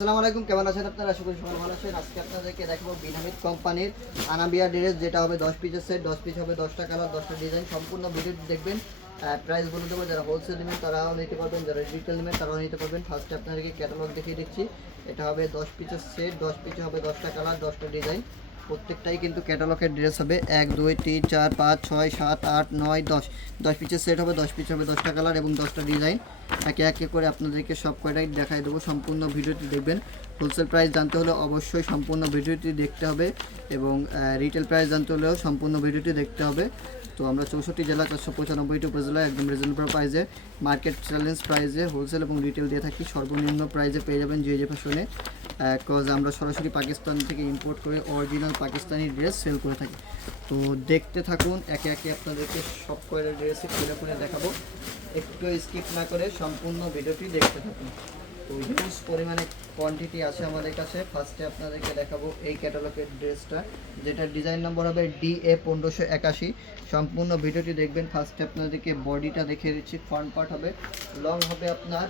আসসালামু আলাইকুম, কেমন আছেন আপনারা? আশা করি সবাই ভালো আছেন। আজকে আপনাদেরকে দেখাবো বিনামিদ কোম্পানির আনাবিয়া ড্রেস, যেটা হবে 10 পিসের সেট। 10 পিস হবে 10টা কালার, 10টা ডিজাইন। সম্পূর্ণ ভিডিওটি দেখবেন। প্রাইস বলে দেবো। যারা হোলসেল নেবেন তারাও নিতে পারবেন, যারা রিটেল নেবেন তারাও নিতে পারবেন। ফার্স্টে আপনাদেরকে ক্যাটালগ দেখিয়ে দিচ্ছি। এটা হবে 10 পিসের সেট। 10 পিসে হবে 10টা কালার, 10টা ডিজাইন। প্রত্যেকটাই কিন্তু ক্যাটালগের ড্রেস হবে। 1 2 3 4 5 6 7 8 9 10। 10 পিসের সেট হবে, 10 পিস হবে 10টা কালার এবং 10টা ডিজাইন। একে একে করে আপনাদেরকে সব কয়টাই দেখাই দেবো। সম্পূর্ণ ভিডিওটি দেখবেন। হোলসেল প্রাইস জানতে হলে অবশ্যই সম্পূর্ণ ভিডিওটি দেখতে হবে এবং রিটেল প্রাইস জানতে হলেও সম্পূর্ণ ভিডিওটি দেখতে হবে। তো আমরা 64 জেলা 495টি উপজেলায় একদম রিজনেবল প্রাইসে, মার্কেট চ্যালেঞ্জ প্রাইসে হোলসেল এবং রিটেল দিয়ে থাকি। সর্বনিম্ন প্রাইসে পেয়ে যাবেন যে ফ্যাশনে, কজ আমরা সরাসরি পাকিস্তান থেকে ইম্পোর্ট করে অরিজিনাল পাকিস্তানি ড্রেস সেল করে থাকি। তো দেখতে থাকুন, একে একে আপনাদেরকে সব কয়টা ড্রেসে খুলে খুলে দেখাবো। একটু স্কিপ না করে সম্পূর্ণ ভিডিওটি দেখতে থাকুন। তো হিউজ পরিমাণে কোয়ান্টিটি আছে আমাদের কাছে। ফার্স্টে আপনাদেরকে দেখাবো এই ক্যাটালগের ড্রেসটা, যেটার ডিজাইন নম্বর হবে DA 1581। সম্পূর্ণ ভিডিওটি দেখবেন। ফার্স্টে আপনাদেরকে বডিটা দেখিয়ে দিচ্ছি। ফ্রন্ট পার্ট হবে, লং হবে আপনার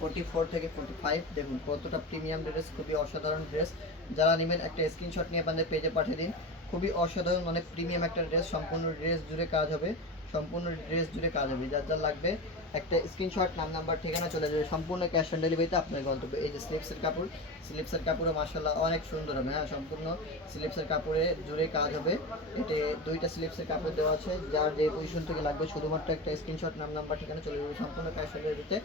44 থেকে 45। দেখুন কতটা প্রিমিয়াম ড্রেস, খুবই অসাধারণ ড্রেস। যারা নেবেন একটা স্ক্রিনশট নিয়ে আপনাদের পেজে পাঠিয়ে দিন। খুবই অসাধারণ, মানে প্রিমিয়াম একটা ড্রেস। সম্পূর্ণ ড্রেস জুড়ে কাজ হবে, সম্পূর্ণ ড্রেস জুড়ে কাজ হবে। যার যার লাগবে একটা স্ক্রিনশট, নাম নাম্বার ঠিকানা চলে যাবে। সম্পূর্ণ ক্যাশ অন ডেলিভারিতে আপনার গন্তব্য। এই যে স্লিপসের কাপড়, স্লিপসের কাপড়ে মাশাআল্লাহ অনেক সুন্দর হবে। হ্যাঁ, সম্পূর্ণ স্লিপসের কাপড়ে জুড়ে কাজ হবে। এতে দুইটা স্লিপসের কাপড় দেওয়া আছে। যার যে পজিশন থেকে লাগবে শুধুমাত্র একটা স্ক্রিনশট, নাম নাম্বার ঠিকানা চলে যাবে। সম্পূর্ণ ক্যাশ অন ডেলিভারিতে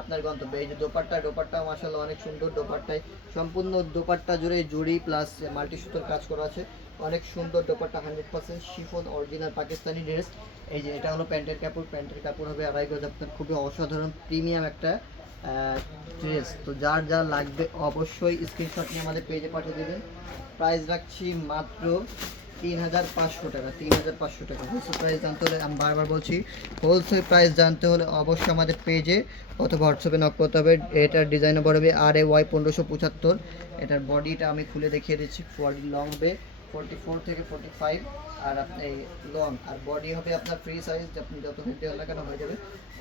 আপনার গন্তব্য। এই যে দোপাট্টা মাশাআল্লাহ অনেক সুন্দর। দোপাট্টায় সম্পূর্ণ দোপাট্টা জুড়ে জুড়ি প্লাস মাল্টি সুতোর কাজ করা আছে। অনেক সুন্দর dupatta, 100% chiffon original Pakistani dress. এই যে এটা হলো প্যান্টের কাপড়। প্যান্টের কাপড় হবে আড়াই গজ। আপনার খুবই অসাধারণ প্রিমিয়াম একটা ড্রেস। তো যার যা লাগবে অবশ্যই স্ক্রিনশট নিয়ে আমাদের পেজে পাঠিয়ে দেবেন। প্রাইস রাখছি মাত্র 3500 টাকা। 3500 টাকা হোলসেল প্রাইস জানতে হলে, আমি বারবার বলছি, হোলসেল প্রাইস জানতে হলে অবশ্যই আমাদের পেজে অথবা হোয়াটসঅ্যাপে নক করতে হবে। এটার ডিজাইন নম্বর হবে RAY 1575। এটার বডিটা আমি খুলে দেখিয়ে দিচ্ছি। বডি লং হবে 44 থেকে 45 আর আপনি লং, আর বডি হবে আপনার ফ্রি সাইজ। আপনি যত হেঁটে হলে কেন হয়ে যাবে।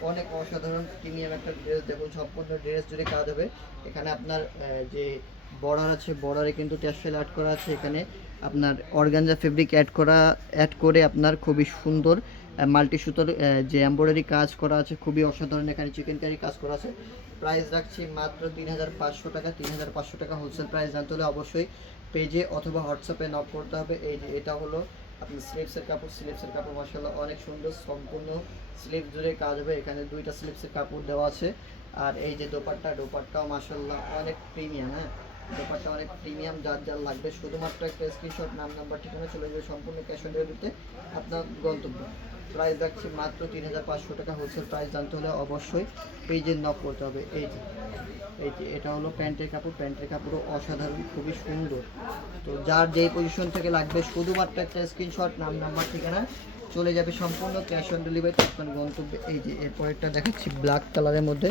অনেক অসাধারণ প্রিমিয়াম একটা ড্রেস। দেখুন সম্পূর্ণ ড্রেস জুড়ে কাজ হবে। এখানে আপনার যে বর্ডার আছে, বর্ডারে কিন্তু ট্যাসেল অ্যাড করা আছে। এখানে আপনার অর্গানজা ফেব্রিক অ্যাড করে আপনার খুবই সুন্দর মাল্টি সুতোর যে এমব্রয়ডারি কাজ করা আছে, খুবই অসাধারণ। এখানে চিকেন কারি কাজ করা আছে। প্রাইস রাখছি মাত্র 3500 টাকা। 3500 টাকা হোলসেল প্রাইস জানতে হলে অবশ্যই পেজে অথবা হোয়াটসঅ্যাপে নক করতে হবে। এই যে এটা হলো আপনার স্লিপসের কাপড়। স্লিপসের কাপড় মাশাআল্লাহ অনেক সুন্দর। সম্পূর্ণ স্লিপ জুড়ে কাজ হবে। এখানে দুইটা স্লিপসের কাপড় দেওয়া আছে। আর এই যে দোপাট্টাও মাশাআল্লাহ অনেক প্রিমিয়াম। হ্যাঁ, ব্যাপারটা অনেক প্রিমিয়াম। যার যার লাগবে শুধুমাত্র একটা স্ক্রিনশট, নাম নাম্বার ঠিকানা চলে যাবে। সম্পূর্ণ ক্যাশ অন ডেলিভারিতে আপনার গন্তব্য। প্রাইস রাখছি মাত্র 3500 টাকা। হোলসেল প্রাইস জানতে হলে অবশ্যই পেজে নক করতে হবে। এই যে এটা হলো প্যান্টের কাপড়। প্যান্টের কাপড়ও অসাধারণ, খুবই সুন্দর। তো যার যেই পজিশন থেকে লাগবে শুধুমাত্র একটা স্ক্রিনশট, নাম নাম্বার ঠিকানা চলে যাবে। সম্পূর্ণ ক্যাশ অন ডেলিভারিতে আপনার গন্তব্যে। এই যে এরপরেরটা দেখাচ্ছি ব্ল্যাক কালারের মধ্যে।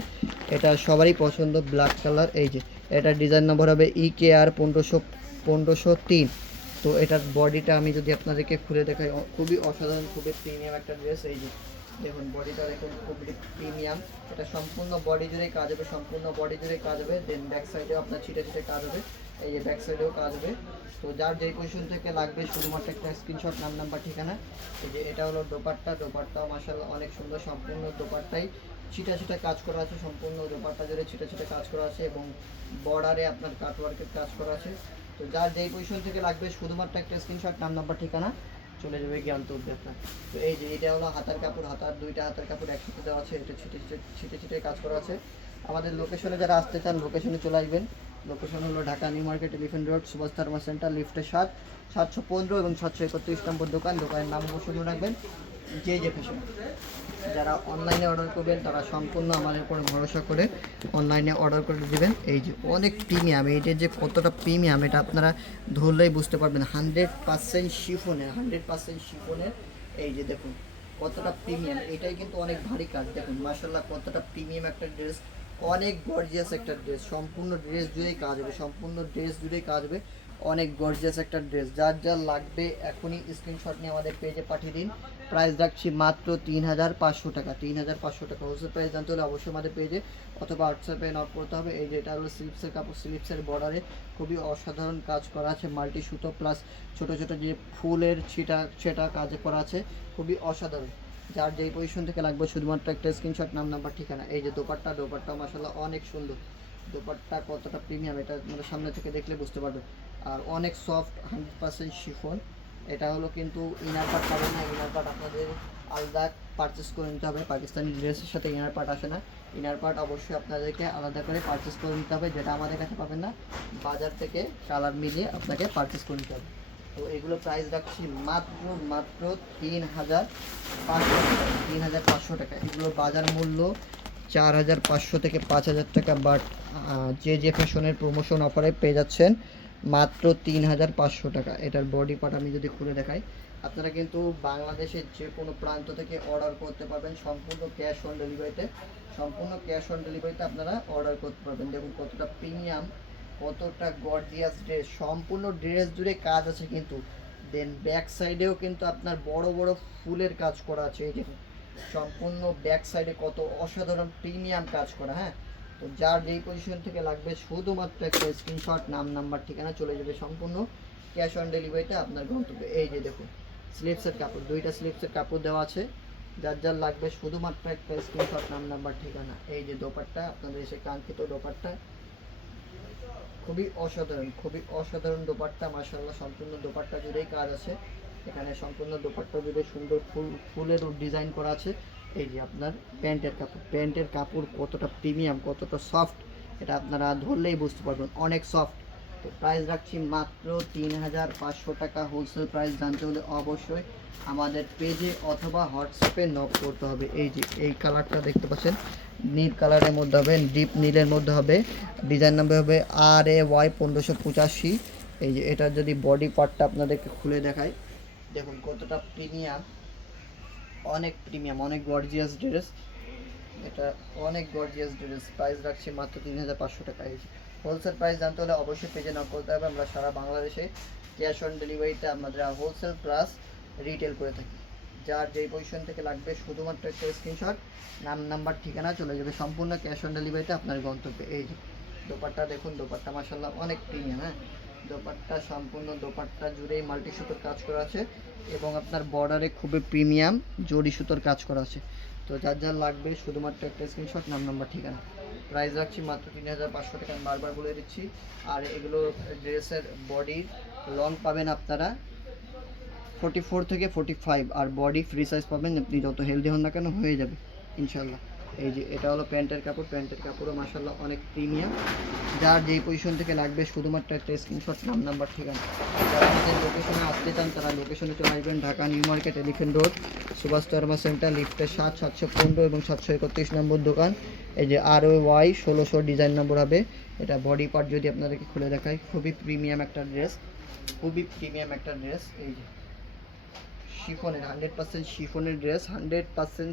এটা সবারই পছন্দ, ব্ল্যাক কালার। এই যে এটার ডিজাইন নম্বর হবে EKR 1503। তো এটার বডিটা আমি যদি আপনাদেরকে খুলে দেখাই, খুবই অসাধারণ, খুবই প্রিমিয়াম একটা ড্রেস। এই যে দেখুন বডিটা দেখুন, খুবই প্রিমিয়াম। এটা সম্পূর্ণ বডি জুড়ে কাজ হবে, সম্পূর্ণ বডি জুড়ে কাজ হবে। দেন ব্যাক সাইডেও আপনার ছিটে ছিটে কাজ হবে। এই যে ব্যাক সাইডেও কাজ হবে। তো যার যেই পজিশন থেকে লাগবে শুধুমাত্র একটা স্ক্রিনশট, নাম নাম্বার ঠিকানা। এই যে এটা হলো দোপাট্টাও মাশাআল্লাহ অনেক সুন্দর। সম্পূর্ণ দোপাট্টাই ছিটা ছিটা কাজ করা আছে। সম্পূর্ণ দোপাট্টা জুড়ে ছিটা ছিটা কাজ করা আছে এবং বর্ডারে আপনার কাটওয়ার্কের কাজ করা আছে। তো যার যেই পজিশন থেকে লাগবে শুধুমাত্র একটা স্ক্রিনশট, নাম নাম্বার ঠিকানা চলে যাবে গন্তব্যে আপনার। তো এই যে এটা হলো হাতার কাপড়। দুইটা হাতার কাপড় একসাথে দেওয়া আছে। এটা ছিটে ছিটে কাজ করা আছে। আমাদের লোকেশনে যারা আসতে চান লোকেশনে চলে আসবেন। লোকেশন হলো Dhaka New Market, Elephant Road, Subhash থার্মা সেন্টার, লিফটে 715 এবং 731 নম্বর দোকান। দোকানের নাম অবশ্যই মনে রাখবেন, যে ফ্যাশন। যারা অনলাইনে অর্ডার করবেন তারা সম্পূর্ণ আমাদের উপরে ভরসা করে অনলাইনে অর্ডার করে দেবেন। এই যে অনেক প্রিমিয়াম, এইটা যে কতটা প্রিমিয়াম এটা আপনারা ধরলেই বুঝতে পারবেন। 100% শিফনের। এই যে দেখুন কতটা প্রিমিয়াম। এটাই কিন্তু অনেক ভারী কাজ। দেখুন মাশাআল্লাহ কতটা প্রিমিয়াম একটা ড্রেস, অনেক গর্জিয়াস একটা ড্রেস। সম্পূর্ণ ড্রেস জুড়েই কাজ হবে, সম্পূর্ণ ড্রেস জুড়েই কাজ হবে। অনেক গর্জিয়াস একটা ড্রেস। যার যার লাগবে এখনই স্ক্রিনশট নিয়ে আমাদের পেজে পাঠিয়ে দিন। প্রাইস রাখছি মাত্র 3500 টাকা। 3500 টাকা হোলসেল প্রাইস জানতে হলে অবশ্যই আমাদের পেজে অথবা হোয়াটসঅ্যাপে নক করতে হবে। এই যে এটা হলো স্লিপসের কাপড়, স্লিপসের বর্ডারে খুবই অসাধারণ কাজ করা আছে, মাল্টি সুতো প্লাস ছোট ছোট যে ফুলের সেটা কাজ করা আছে, খুবই অসাধারণ। যার যেই পজিশন থেকে লাগবে শুধুমাত্র একটা স্ক্রিনশট, নাম নাম্বার ঠিকানা। এই যে দোপাট্টা মাশাআল্লাহ অনেক সুন্দর। দোপাট্টা কতটা প্রিমিয়াম এটা মানে সামনে থেকে দেখলে বুঝতে পারবেন। আর অনেক সফট, 100% শিফন। এটা হলো কিন্তু ইনার পার্ট পাবেন না, ইনার পার্ট আপনাদের আলাদা পারচেস করে নিতে হবে। পাকিস্তানি ড্রেসের সাথে ইনার পার্ট আসে না, ইনার পার্ট অবশ্যই আপনাদেরকে আলাদা করে পারচেস করে নিতে হবে, যেটা আমাদের কাছে পাবেন না। বাজার থেকে কালার মিলিয়ে আপনাকে পারচেস করে নিতে হবে। তো এগুলো প্রাইস রাখছি মাত্র 3500 টাকা। এগুলো বাজার মূল্য 4500 থেকে 5000 টাকা, বাট যে ফ্যাশনের প্রমোশন অফারে পেয়ে যাচ্ছেন মাত্র 3500 টাকা। এটার বডি পার্ট আমি যদি খুলে দেখাই, আপনারা কিন্তু বাংলাদেশের যে কোনো প্রান্ত থেকে অর্ডার করতে পারবেন সম্পূর্ণ ক্যাশ অন ডেলিভারিতে। আপনারা অর্ডার করতে পারবেন। দেখুন কতটা প্রিমিয়াম, কতটা গর্জিয়াস ড্রেস, সম্পূর্ণ ড্রেস জুড়ে কাজ আছে কিন্তু। দেন ব্যাক সাইডেও কিন্তু আপনার বড় বড় ফুলের কাজ করা আছে। এই দেখুন সম্পূর্ণ ব্যাক সাইডে কত অসাধারণ প্রিমিয়াম কাজ করা। হ্যাঁ, তো যার যেই পজিশন থেকে লাগবে শুধুমাত্র একটা স্ক্রিনশট, নাম নাম্বার ঠিকানা, চলে যাবে সম্পূর্ণ ক্যাশ অন ডেলিভারিতে আপনার গন্তব্যে। এই যে দেখুন স্লিপসের কাপড়, দুইটা স্লিপসের কাপড় দেওয়া আছে। যার যার লাগবে শুধুমাত্র একটা স্ক্রিনশট, নাম নাম্বার ঠিকানা। এই যে দোপাট্টা, আপনাদের এসে কাঙ্ক্ষিত দোপাট্টা, খুবই অসাধারণ দোপাট্টা মাশাআল্লাহ। সম্পূর্ণ দোপাট্টা জুড়েই কাজ আছে। এখানে সম্পূর্ণ দোপাট্টা জুড়ে সুন্দর ফুলের ডিজাইন করা আছে। এই যে আপনার প্যান্টের কাপড় কতটা প্রিমিয়াম, কতটা সফট, এটা আপনারা ধরলেই বুঝতে পারবেন, অনেক সফট। তো প্রাইস রাখছি মাত্র 3500 টাকা। হোলসেল প্রাইস জানতে হলে অবশ্যই আমাদের পেজে অথবা হোয়াটসঅ্যাপে নক করতে হবে। এই যে এই কালারটা দেখতে পাচ্ছেন, নীল কালারের মধ্যে হবে, ডিপ নীলের মধ্যে হবে, ডিজাইন নাম্বার হবে RAY 1585। এই যে এটা যদি বডি পার্টটা আপনাদেরকে খুলে দেখাই, দেখুন কতটা প্রিমিয়াম, অনেক গর্জিয়াস ড্রেস। এটা অনেক গর্জিয়াস ড্রেস। প্রাইস রাখছি মাত্র 3500 টাকা। এই হোলসেল প্রাইস জানতে হলে অবশ্যই পেজে নক করতে হবে। আমরা সারা বাংলাদেশে ক্যাশ অন ডেলিভারিতে আমাদের হোলসেল প্লাস রিটেল করে থাকি। যার যেই পজিশন থেকে লাগবে শুধুমাত্র একটা স্ক্রিনশট, নাম নাম্বার ঠিকানা, চলে যাবে সম্পূর্ণ ক্যাশ অন ডেলিভারিতে আপনার গন্তব্যে। এই যে দোপাট্টা দেখুন, দোপাট্টা মাশাআল্লাহ অনেক প্রিমিয়াম। হ্যাঁ, দোপাট্টা সম্পূর্ণ দোপাট্টা জুড়েই মাল্টি সুতোর কাজ করা আছে এবং আপনার বর্ডারে খুবই প্রিমিয়াম জরি সুতোর কাজ করা আছে। তো যার যার লাগবে শুধুমাত্র একটা স্ক্রিনশট, নাম নাম্বার ঠিকানা। প্রাইস রাখছি মাত্র 3500 টাকা, আমি বারবার বলে দিচ্ছি। আর এগুলো ড্রেসের বডির লং পাবেন আপনারা 44 থেকে 45, আর বডি ফ্রি সাইজ পাবেন। আপনি যত হেলদি হন না কেন হয়ে যাবে ইনশাল্লাহ। এই যে এটা হলো প্যান্টের কাপড়ও মাশাআল্লাহ অনেক প্রিমিয়াম। যার যেই পজিশন থেকে লাগবে শুধুমাত্র একটা স্ক্রিনশট, নাম নাম্বার ঠিকানা। যারা আমাদের লোকেশনে আসতে চান তারা লোকেশনে চলে আসবেন, Dhaka New Market, Elephant Road, Subhash Pharma Centre, লিফটের 715 এবং 731 নম্বর দোকান। এই যে ROY 1600 ডিজাইন নম্বর হবে। এটা বডি পার্ট যদি আপনাদেরকে খুলে দেখাই, খুবই প্রিমিয়াম একটা ড্রেস। এই যে শিফনের 100%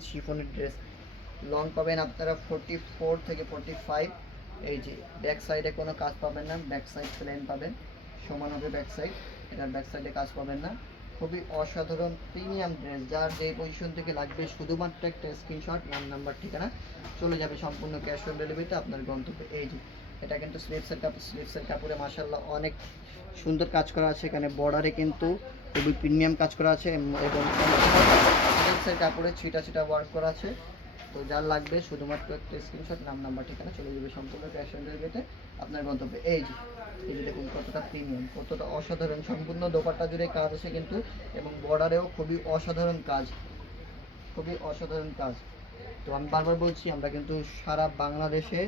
শিফনের ড্রেস। লং পাবেন আপনারা 44 থেকে 45। এই যে ব্যাক সাইডে কোনো কাজ পাবেন না, ব্যাক সাইড প্লেন পাবেন, সমান হবে ব্যাক সাইড। এটার ব্যাক সাইডে কাজ পাবেন না। খুবই অসাধারণ প্রিমিয়াম ড্রেস। যার যে পজিশন থেকে লাগবে শুধুমাত্র একটা স্ক্রিনশট, নাম নাম্বার ঠিকানা, চলে যাবে সম্পূর্ণ ক্যাশ অন ডেলিভারিতে আপনার গন্তব্যে। এই যে এটা কিন্তু স্লিপসের কাপড়ে মাশাআল্লাহ অনেক সুন্দর কাজ করা আছে। এখানে বর্ডারে কিন্তু খুবই প্রিমিয়াম কাজ করা আছে এবং স্লিপসের কাপড়ে ছিটা ওয়ার্ক করা আছে। তো যার লাগবে শুধুমাত্র একটা স্ক্রিনশট, নাম নাম্বার ঠিকানা, চলে যাবে সম্পূর্ণ ক্যাশ অন ডেলিভারিতে আপনার গন্তব্যে। এই যে দেখুন কতটা প্রিমিয়াম, কতটা অসাধারণ, সম্পূর্ণ দোপাট্টা জুড়ে কাজ আছে কিন্তু, এবং বর্ডারেও খুবই অসাধারণ কাজ। তো আমি বারবার বলছি, আমরা কিন্তু সারা বাংলাদেশে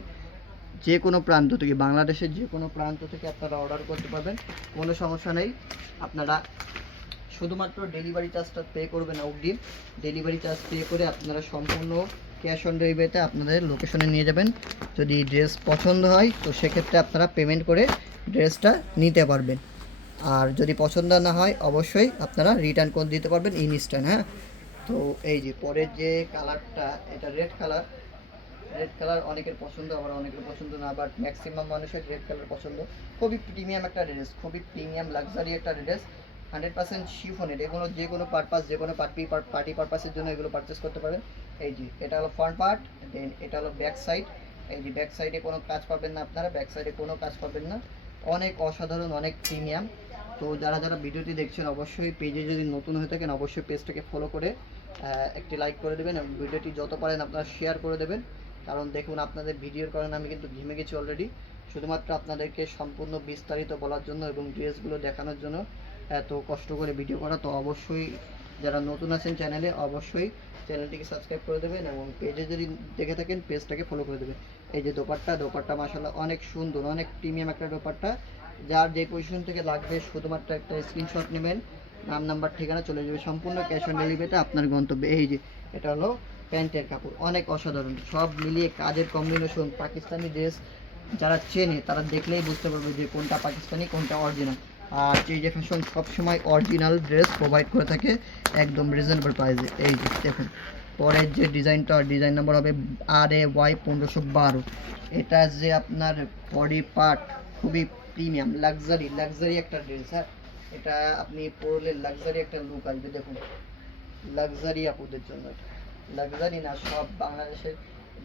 বাংলাদেশের যে কোনো প্রান্ত থেকে আপনারা অর্ডার করতে পারবেন, কোনো সমস্যা নেই। আপনারা শুধুমাত্র ডেলিভারি চার্জটা পে করবেন অগ্রিম। ডেলিভারি চার্জ পে করে আপনারা সম্পূর্ণ ক্যাশ অন ডেলিভারিতে আপনাদের লোকেশনে নিয়ে যাবেন। যদি ড্রেস পছন্দ হয় তো সেক্ষেত্রে আপনারা পেমেন্ট করে ড্রেসটা নিতে পারবেন। আর যদি পছন্দ না হয় অবশ্যই আপনারা রিটার্ন করে দিতে পারবেন ইনস্ট্যান্ট। হ্যাঁ, তো এই যে পরের যে কালারটা, এটা রেড কালার, রেড কালার অনেকের পছন্দ, আবার অনেকের পছন্দ না, বাট ম্যাক্সিমাম মানুষের রেড কালার পছন্দ। খুবই প্রিমিয়াম একটা ড্রেস, খুবই প্রিমিয়াম লাক্সারি একটা ড্রেস, 100% শিফনের। এগুলো যে কোনো পারপাস, যে কোনো পার্টি পারপাসের জন্য এগুলো পারচেস করতে পারেন। এই যে এটা হলো ফ্রন্ট পার্ট, দেন এটা হলো ব্যাক সাইড। এই যে ব্যাক সাইডে কোনো কাজ পাবেন না আপনারা, ব্যাক সাইডে কোনো কাজ পাবেন না। অনেক অসাধারণ, অনেক প্রিমিয়াম। তো যারা যারা ভিডিওটি দেখছেন অবশ্যই পেজে যদি নতুন হয়ে থাকেন অবশ্যই পেজটাকে ফলো করে একটি লাইক করে দেবেন এবং ভিডিওটি যত পারেন আপনারা শেয়ার করে দেবেন। কারণ দেখুন আপনাদের ভিডিওর কারণে আমি কিন্তু ঘেমে গেছি অলরেডি, শুধুমাত্র আপনাদেরকে সম্পূর্ণ বিস্তারিত বলার জন্য এবং ড্রেসগুলো দেখানোর জন্য এত কষ্ট করে ভিডিও করা। তো অবশ্যই যারা নতুন আছেন চ্যানেলে অবশ্যই চ্যানেলটিকে সাবস্ক্রাইব করে দেবেন এবং পেজে যদি দেখে থাকেন পেজটাকে ফলো করে দেবেন। এই যে দোপাট্টা মাশাআল্লাহ অনেক সুন্দর, অনেক প্রিমিয়াম একটা দোপাট্টা। যার যে পজিশন থেকে লাগবে শুধুমাত্র একটা স্ক্রিনশট নেবেন, নাম নাম্বার ঠিকানা, চলে যাবে সম্পূর্ণ ক্যাশ অন ডেলিভারিতে আপনার গন্তব্যে। এই যে এটা হলো প্যান্টের কাপড়, অনেক অসাধারণ, সব মিলিয়ে কাজের কম্বিনেশন। পাকিস্তানি ড্রেস যারা চেনে তারা দেখলেই বুঝতে পারবে যে কোনটা পাকিস্তানি কোনটা অরিজিনাল। আর যে ফ্যাশন সবসময় অরিজিনাল ড্রেস প্রোভাইড করে থাকে একদম রিজনেবল প্রাইসে। এই যে দেখুন পরের যে ডিজাইনটা, ডিজাইন নাম্বার হবে RAY 1512। এটা যে আপনার বডি পার্ট খুবই প্রিমিয়াম লাক্সারি একটা ড্রেস। হ্যাঁ, এটা আপনি পরলে লাক্সারি একটা লুক আসবে। দেখুন লাক্সারি আপুদের জন্য, লাক্সারি না সব বাংলাদেশের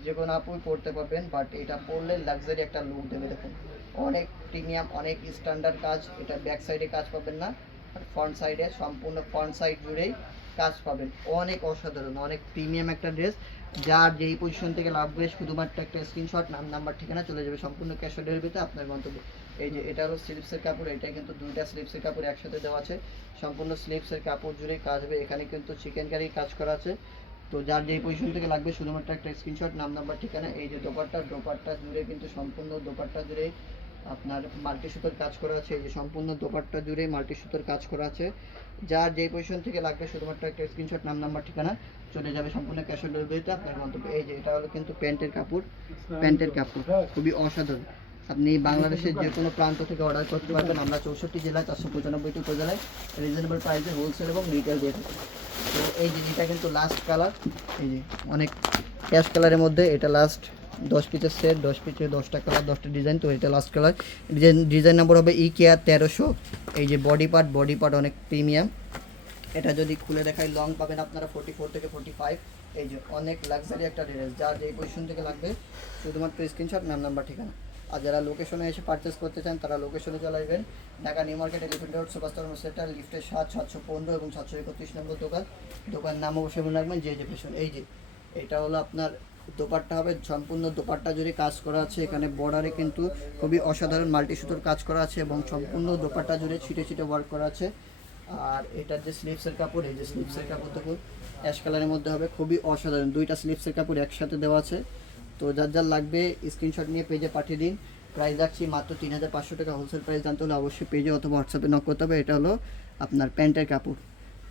যে কোনো আপুই পরতে পারবেন, বাট এটা পরলে লাক্সারি একটা লুক দেবে। দেখুন অনেক প্রিমিয়াম, অনেক স্ট্যান্ডার্ড কাজ। এটা ব্যাক সাইডে কাজ পাবেন না, আর ফ্রন্ট সাইডে সম্পূর্ণ ফ্রন্ট সাইড জুড়েই কাজ পাবেন। অনেক অসাধারণ, অনেক প্রিমিয়াম একটা ড্রেস। যার যেই পজিশন থেকে লাগবে শুধুমাত্র একটা স্ক্রিনশট, নাম নাম্বার ঠিকানা, চলে যাবে সম্পূর্ণ ক্যাশ অন ডেলিভারিতে আপনার গন্তব্যে। এই যে এটা হলো স্লিপসের কাপড়, এটা কিন্তু দুইটা স্লিপসের কাপড় একসাথে দেওয়া আছে, সম্পূর্ণ স্লিপসের কাপড় জুড়ে কাজ হবে। এখানে কিন্তু চিকেন কারি কাজ করা আছে। তো যার যেই পজিশন থেকে লাগবে শুধুমাত্র একটা স্ক্রিনশট, নাম নাম্বার ঠিকানা। এই যে দোপাট্টা জুড়ে কিন্তু সম্পূর্ণ দোপাট্টা জুড়ে আপনার মাল্টি সুতোর কাজ করা আছে। এই যে সম্পূর্ণ দোপাট্টা জুড়ে মাল্টি সুতোর কাজ করা আছে। যার যেই পজিশন থেকে লাগবে শুধুমাত্র একটা স্ক্রিনশট, নাম নাম্বার ঠিকানা, চলে যাবে সম্পূর্ণ ক্যাশ অন ডেলিভারিতে আপনার গন্তব্যে। এই যে এটা হলো কিন্তু প্যান্টের কাপড় খুবই অসাধারণ। আপনি বাংলাদেশের যে কোনো প্রান্ত থেকে অর্ডার করতে পারবেন। আমরা 64 জেলায় 495টি উপজেলায় রিজনেবল প্রাইসে হোলসেল এবং রিটেল দিয়ে থাকি। তো এই যে এটা কিন্তু লাস্ট কালার, এই যে অনেক ক্যাশ কালারের মধ্যে এটা লাস্ট 10 পিসের সেট, 10 পিসে 10টা কালার, 10টা ডিজাইন। তো এটা লাস্ট কালার, ডিজাইন নাম্বার হবে EKR 1300। এই যে বডি পার্ট অনেক প্রিমিয়াম। এটা যদি খুলে দেখাই লং পাবেন আপনারা 44 থেকে 45। এই যে অনেক লাক্সারি একটা ড্রেস, যার যেই পজিশন থেকে লাগবে শুধুমাত্র স্ক্রিনশট, নাম নাম্বার ঠিকানা। আর যারা লোকেশনে এসে পারচেস করতে চান তারা লোকেশনে চলে আসবেন, Dhaka New Market Elephant road superstar centre লিফটের 7, 715 এবং 731 নম্বর দোকান নাম অবশ্যই মনে রাখবেন যে ফ্যাশন। এই যে এটা হলো আপনার দোপাট্টা হবে, সম্পূর্ণ দোপাট্টা জুড়ে কাজ করা আছে। এখানে বর্ডারে কিন্তু খুবই অসাধারণ মাল্টি সুতোর কাজ করা আছে এবং সম্পূর্ণ দোপাট্টা জুড়ে ছিটে ওয়ার্ক করা আছে। আর এটার যে স্লিপসের কাপড়, এই যে স্লিপসের কাপড় দেখুন অ্যাশ কালারের মধ্যে হবে, খুবই অসাধারণ। দুইটা স্লিপসের কাপড় একসাথে দেওয়া আছে। তো যার লাগবে স্ক্রিনশট নিয়ে পেজে পাঠিয়ে দিন। প্রাইস রাখছি মাত্র 3500 টাকা। হোলসেল প্রাইস জানতে হলে অবশ্যই পেজে অথবা হোয়াটসঅ্যাপে নক করতে হবে। এটা হলো আপনার প্যান্টের কাপড়।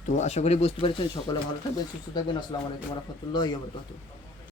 তো আশা করি বুঝতে পেরেছেন। সকলে ভালো থাকবেন, সুস্থ থাকবেন। আসসালামু আলাইকুম ওয়া রাহমাতুল্লাহি ওয়া বারাকাতুহু।